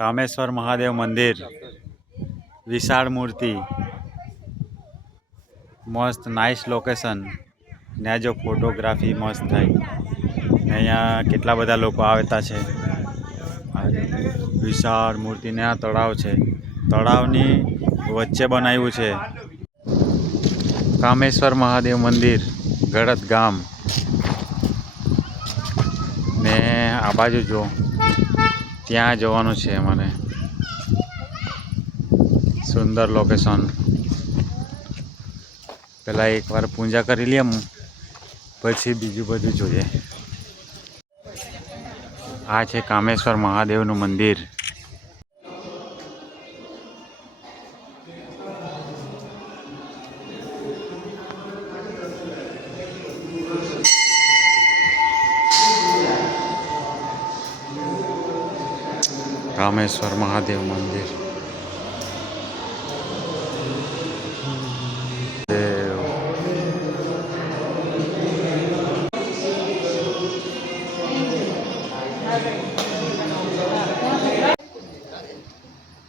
कामेश्वर महादेव मंदिर विशाल मूर्ति मस्त nice location ने जो फोटोग्राफी मस्त थाय ने अहींया केटला बधा लोको आवता छे। विशाल मूर्ति ने आ तळाव छे, तळावनी वच्चे बनाव्युं छे कामेश्वर महादेव मंदिर गड़त गाम ने आ बाजू जो ત્યાં જવાનું છે મને। સુંદર લોકેશન પહેલાં એકવાર પૂજા કરી લઈએ પછી બીજું બધું જોઈએ। આ છે કામેશ્વર મહાદેવનું મંદિર। कामेश्वर महादेव मंदिर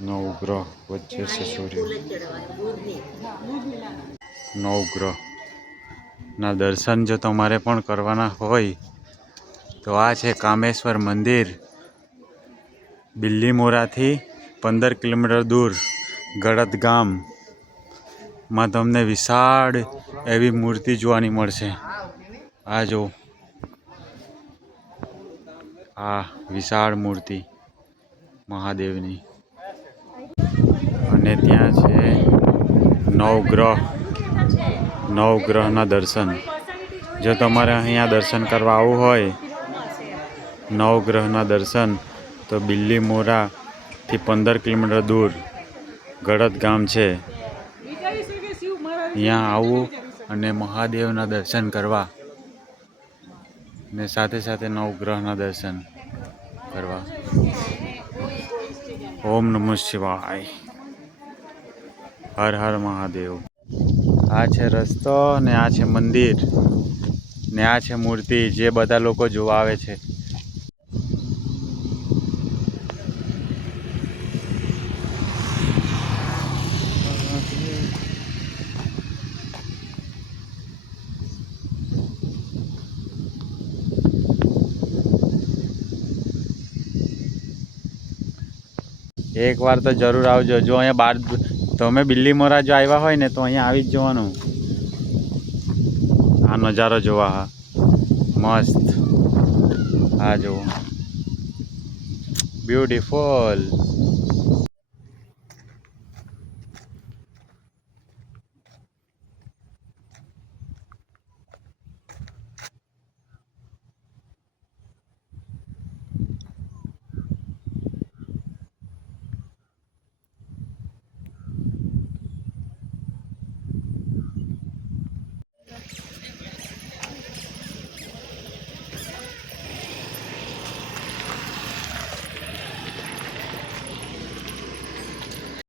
नवग्रह वच्चे से सूर्य नवग्रह ना दर्शन जो तमारे पण करवाना होय तो आ छे कामेश्वर मंदिर बिल्लीमोरा थी 15 किलोमीटर दूर गड़त गाम में तमने विशाल एवी मूर्ति जोवानी मळशे। आ जो आ विशाल मूर्ति महादेवनी अने त्यां छे नवग्रहना दर्शन। जो तमारे अहींया दर्शन करवा आववुं होय नवग्रहना दर्शन तो बिल्लीमोरा थी 15 किलोमीटर दूर गड़त गाम छे। यहाँ आववुं अने महादेवना दर्शन करवा ने साथे साथे नवग्रहना दर्शन करवा। ओम नमः शिवाय, हर हर महादेव। आ छे रस्तो ने आ छे मंदिर ने आ छे मूर्ति जे बधा लोको जोवा आवे छे। एक बार तो जरूर आवजो। जो अहींया बार तमे बिल्लीमोरा जो आव्या होय ने तो अहींया आवी ज जवानुं आ नजारो जोवा। मस्त आ जो ब्यूटीफुल।